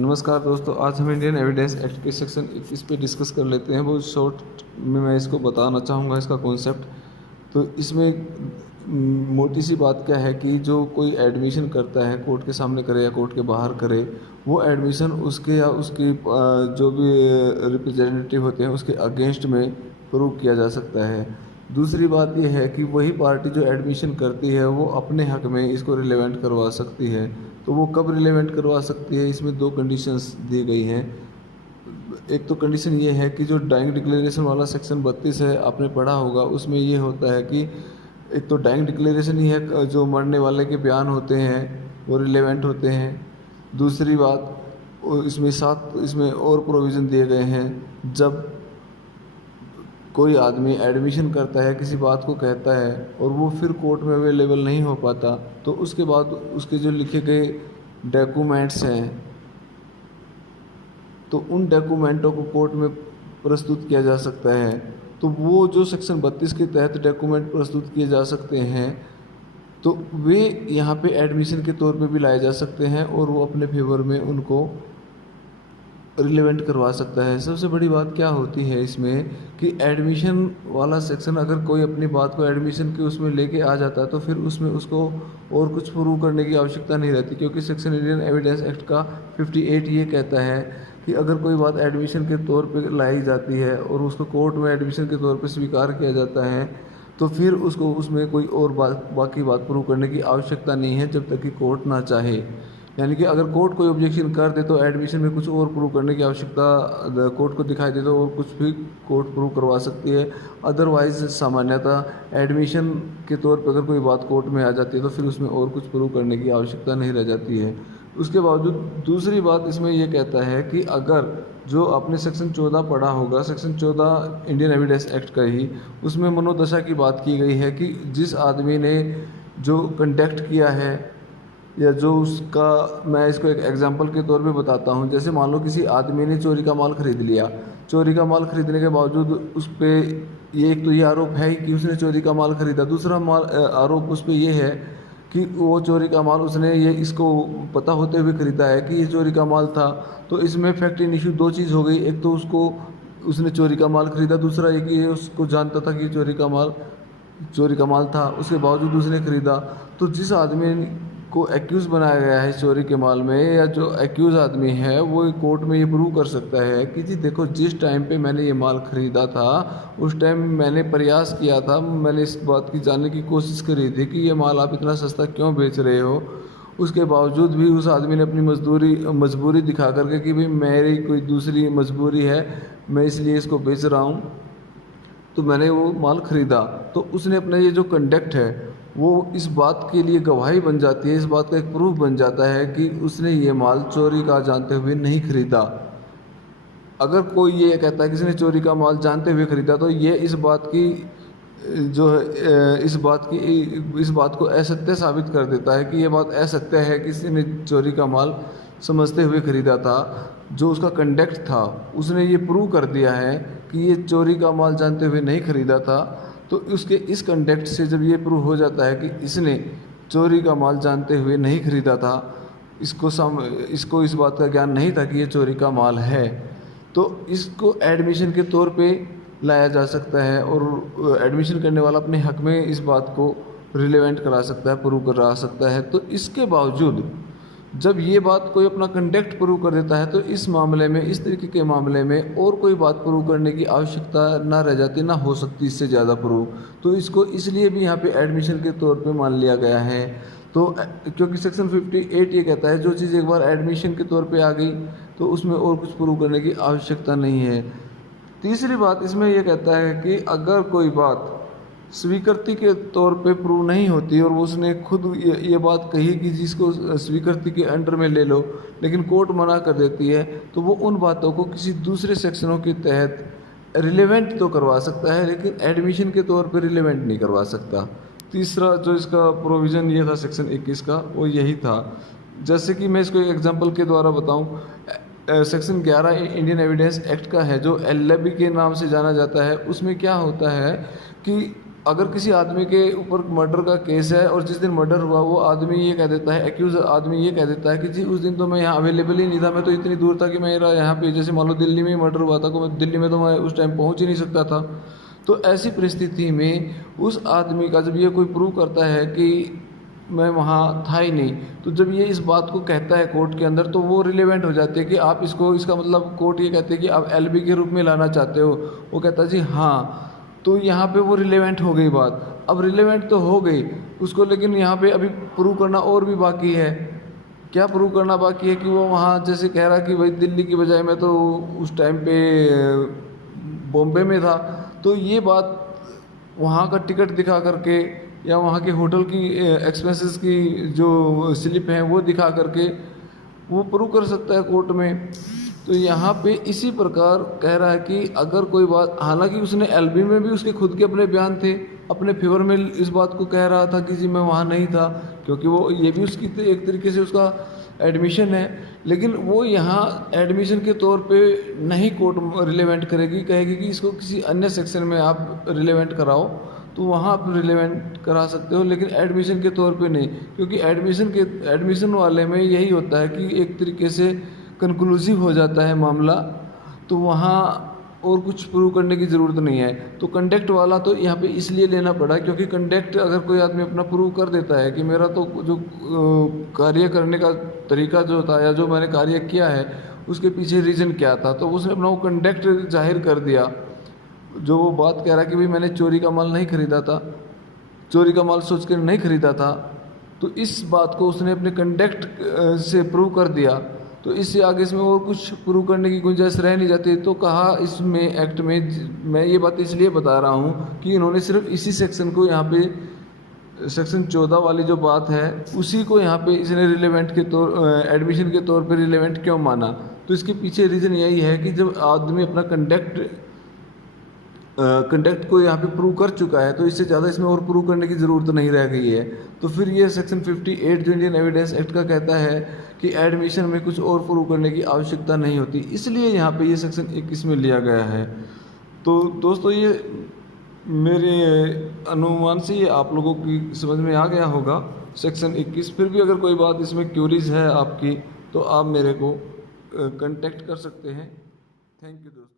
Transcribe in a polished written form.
नमस्कार दोस्तों, आज हम इंडियन एविडेंस एक्ट के सेक्शन 21 पे डिस्कस कर लेते हैं। बहुत शॉर्ट में मैं इसको बताना चाहूँगा इसका कॉन्सेप्ट। तो इसमें मोटी सी बात क्या है कि जो कोई एडमिशन करता है, कोर्ट के सामने करे या कोर्ट के बाहर करे, वो एडमिशन उसके या उसकी जो भी रिप्रेजेंटेटिव होते हैं उसके अगेंस्ट में प्रूव किया जा सकता है। दूसरी बात यह है कि वही पार्टी जो एडमिशन करती है वो अपने हक में इसको रिलेवेंट करवा सकती है। तो वो कब रिलेवेंट करवा सकती है, इसमें दो कंडीशंस दी गई हैं। एक तो कंडीशन ये है कि जो डाइंग डिक्लेरेशन वाला सेक्शन 32 है, आपने पढ़ा होगा, उसमें ये होता है कि एक तो डाइंग डिक्लेरेशन ही है, जो मरने वाले के बयान होते हैं वो रिलेवेंट होते हैं। दूसरी बात, इसमें और प्रोविज़न दिए गए हैं। जब कोई आदमी एडमिशन करता है, किसी बात को कहता है और वो फिर कोर्ट में अवेलेबल नहीं हो पाता, तो उसके बाद उसके जो लिखे गए डॉक्यूमेंट्स हैं, तो उन डॉक्यूमेंटों को कोर्ट में प्रस्तुत किया जा सकता है। तो वो जो सेक्शन 32 के तहत डॉक्यूमेंट प्रस्तुत किए जा सकते हैं, तो वे यहाँ पे एडमिशन के तौर पे भी लाए जा सकते हैं और वो अपने फेवर में उनको रिलेवेंट करवा सकता है। सबसे बड़ी बात क्या होती है इसमें कि एडमिशन वाला सेक्शन, अगर कोई अपनी बात को एडमिशन के उसमें लेके आ जाता है तो फिर उसमें उसको और कुछ प्रूव करने की आवश्यकता नहीं रहती, क्योंकि सेक्शन इंडियन एविडेंस एक्ट का 58 ये कहता है कि अगर कोई बात एडमिशन के तौर पे लाई जाती है और उसको कोर्ट में एडमिशन के तौर पे स्वीकार किया जाता है, तो फिर उसको उसमें कोई और बाकी बात प्रूव करने की आवश्यकता नहीं है जब तक कि कोर्ट ना चाहे। यानी कि अगर कोर्ट कोई ऑब्जेक्शन कर दे तो एडमिशन में कुछ और प्रूव करने की आवश्यकता कोर्ट को दिखाई दे तो और कुछ भी कोर्ट प्रूव करवा सकती है। अदरवाइज सामान्यतः एडमिशन के तौर पर अगर कोई बात कोर्ट में आ जाती है तो फिर उसमें और कुछ प्रूव करने की आवश्यकता नहीं रह जाती है। उसके बावजूद दूसरी बात इसमें यह कहता है कि अगर जो आपने सेक्शन 14 पढ़ा होगा, सेक्शन 14 इंडियन एविडेंस एक्ट का ही, उसमें मनोदशा की बात की गई है कि जिस आदमी ने जो कंडक्ट किया है या जो उसका, मैं इसको एक एग्जांपल के तौर पे बताता हूँ। जैसे मान लो किसी आदमी ने चोरी का माल खरीद लिया, चोरी का माल खरीदने के बावजूद उस पर ये, एक तो ये आरोप है कि उसने चोरी का माल खरीदा। दूसरा आरोप उस पर ये है कि वो चोरी का माल उसने ये इसको पता होते हुए खरीदा है कि ये चोरी का माल था। तो इसमें फैक्ट इन इशू दो चीज़ हो गई, एक तो उसने चोरी का माल खरीदा, दूसरा ये कि ये उसको जानता था कि चोरी का माल था, उसके बावजूद उसने खरीदा। तो जिस आदमी को एक्यूज़ बनाया गया है चोरी के माल में, या जो एक्यूज़ आदमी है, वो कोर्ट में ये प्रूव कर सकता है कि जी देखो, जिस टाइम पे मैंने ये माल ख़रीदा था उस टाइम मैंने प्रयास किया था, मैंने इस बात की जानने की कोशिश करी थी कि ये माल आप इतना सस्ता क्यों बेच रहे हो। उसके बावजूद भी उस आदमी ने अपनी मजबूरी दिखा करके कि भाई मेरी कोई दूसरी मजबूरी है, मैं इसलिए इसको बेच रहा हूँ, तो मैंने वो माल ख़रीदा। तो उसने अपना ये जो कंडक्ट है वो इस बात के लिए गवाही बन जाती है, इस बात का एक प्रूफ बन जाता है कि उसने ये माल चोरी का जानते हुए नहीं खरीदा। अगर कोई ये कहता है कि इसने चोरी का माल जानते हुए खरीदा, तो ये इस बात की जो है इस बात को असत्य साबित कर देता है कि ये बात असत्य है कि इसने चोरी का माल समझते हुए खरीदा था। जो उसका कंडक्ट था उसने ये प्रूव कर दिया है कि ये चोरी का माल जानते हुए नहीं खरीदा था। तो उसके इस कंडक्ट से जब ये प्रूव हो जाता है कि इसने चोरी का माल जानते हुए नहीं खरीदा था, इसको इस बात का ज्ञान नहीं था कि ये चोरी का माल है, तो इसको एडमिशन के तौर पे लाया जा सकता है और एडमिशन करने वाला अपने हक में इस बात को रिलेवेंट करा सकता है, प्रूव करा सकता है। तो इसके बावजूद जब ये बात कोई अपना कंडक्ट प्रूव कर देता है, तो इस मामले में, इस तरीके के मामले में और कोई बात प्रूव करने की आवश्यकता ना रह जाती, ना हो सकती इससे ज़्यादा प्रूव। तो इसको इसलिए भी यहाँ पे एडमिशन के तौर पे मान लिया गया है। तो क्योंकि सेक्शन 58 ये कहता है जो चीज़ एक बार एडमिशन के तौर पे आ गई तो उसमें और कुछ प्रूव करने की आवश्यकता नहीं है। तीसरी बात इसमें यह कहता है कि अगर कोई बात स्वीकृति के तौर पे प्रूव नहीं होती और उसने खुद ये बात कही कि जिसको स्वीकृति के अंडर में ले लो, लेकिन कोर्ट मना कर देती है, तो वो उन बातों को किसी दूसरे सेक्शनों के तहत रिलेवेंट तो करवा सकता है, लेकिन एडमिशन के तौर पे रिलेवेंट नहीं करवा सकता। तीसरा जो इसका प्रोविज़न ये था सेक्शन 21 का, वो यही था। जैसे कि मैं इसको एक एग्जांपल के द्वारा बताऊं, सेक्शन 11 इंडियन एविडेंस एक्ट का है, जो LAB के नाम से जाना जाता है। उसमें क्या होता है कि अगर किसी आदमी के ऊपर मर्डर का केस है और जिस दिन मर्डर हुआ वो आदमी ये कह देता है, एक्यूज आदमी ये कह देता है कि जी उस दिन तो मैं यहाँ अवेलेबल ही नहीं था, मैं तो इतनी दूर था कि मेरा यहाँ पे, जैसे मान लो दिल्ली में ही मर्डर हुआ था, तो मैं दिल्ली में तो मैं उस टाइम पहुँच ही नहीं सकता था। तो ऐसी परिस्थिति में उस आदमी का जब ये कोई प्रूव करता है कि मैं वहाँ था ही नहीं, तो जब ये इस बात को कहता है कोर्ट के अंदर, तो वो रिलेवेंट हो जाती है कि आप इसको, इसका मतलब कोर्ट ये कहते हैं कि आप एलबी के रूप में लाना चाहते हो। वो कहता है जी हाँ, तो यहाँ पे वो रिलेवेंट हो गई बात। अब रिलेवेंट तो हो गई उसको, लेकिन यहाँ पे अभी प्रूव करना और भी बाकी है। क्या प्रूव करना बाकी है कि वो वहाँ जैसे कह रहा कि भाई दिल्ली की बजाय मैं तो उस टाइम पे बॉम्बे में था, तो ये बात वहाँ का टिकट दिखा करके या वहाँ के होटल की एक्सपेंसेस की जो स्लिप हैं वो दिखा करके वो प्रूव कर सकता है कोर्ट में। तो यहाँ पे इसी प्रकार कह रहा है कि अगर कोई बात, हालांकि उसने एलबी में भी उसके खुद के अपने बयान थे, अपने फेवर में इस बात को कह रहा था कि जी मैं वहाँ नहीं था, क्योंकि वो ये भी उसकी एक तरीके से उसका एडमिशन है, लेकिन वो यहाँ एडमिशन के तौर पे नहीं कोर्ट रिलेवेंट करेगी, कहेगी कि इसको किसी अन्य सेक्शन में आप रिलेवेंट कराओ, तो वहाँ आप रिलेवेंट करा सकते हो, लेकिन एडमिशन के तौर पे नहीं, क्योंकि एडमिशन वाले में यही होता है कि एक तरीके से कंक्लूसिव हो जाता है मामला, तो वहाँ और कुछ प्रूव करने की ज़रूरत नहीं है। तो कंडक्ट वाला तो यहाँ पे इसलिए लेना पड़ा क्योंकि कंडक्ट अगर कोई आदमी अपना प्रूव कर देता है कि मेरा तो जो कार्य करने का तरीका जो था या जो मैंने कार्य किया है उसके पीछे रीज़न क्या था, तो उसने अपना वो कंडक्ट जाहिर कर दिया। जो वो बात कह रहा है कि भाई मैंने चोरी का माल नहीं खरीदा था, चोरी का माल सोच कर नहीं खरीदा था, तो इस बात को उसने अपने कंडक्ट से प्रूव कर दिया। तो इससे आगे इसमें और कुछ प्रूव करने की गुंजाइश रह नहीं जाती। तो कहा इसमें एक्ट में, मैं ये बात इसलिए बता रहा हूँ कि इन्होंने सिर्फ इसी सेक्शन को यहाँ पे सेक्शन 14 वाली जो बात है उसी को यहाँ पे इसने रिलेवेंट के तौर एडमिशन के तौर पे रिलेवेंट क्यों माना। तो इसके पीछे रीज़न यही है कि जब आदमी अपना कंडक्ट को यहाँ पे प्रूव कर चुका है तो इससे ज़्यादा इसमें और प्रूव करने की ज़रूरत नहीं रह गई है। तो फिर ये सेक्शन 58 जो इंडियन एविडेंस एक्ट का कहता है कि एडमिशन में कुछ और प्रूव करने की आवश्यकता नहीं होती, इसलिए यहाँ पे ये सेक्शन 21 में लिया गया है। तो दोस्तों ये मेरे अनुमान से ये आप लोगों की समझ में आ गया होगा सेक्शन 21। फिर भी अगर कोई बात इसमें क्यूरीज है आपकी तो आप मेरे को कांटेक्ट कर सकते हैं। थैंक यू दोस्तों।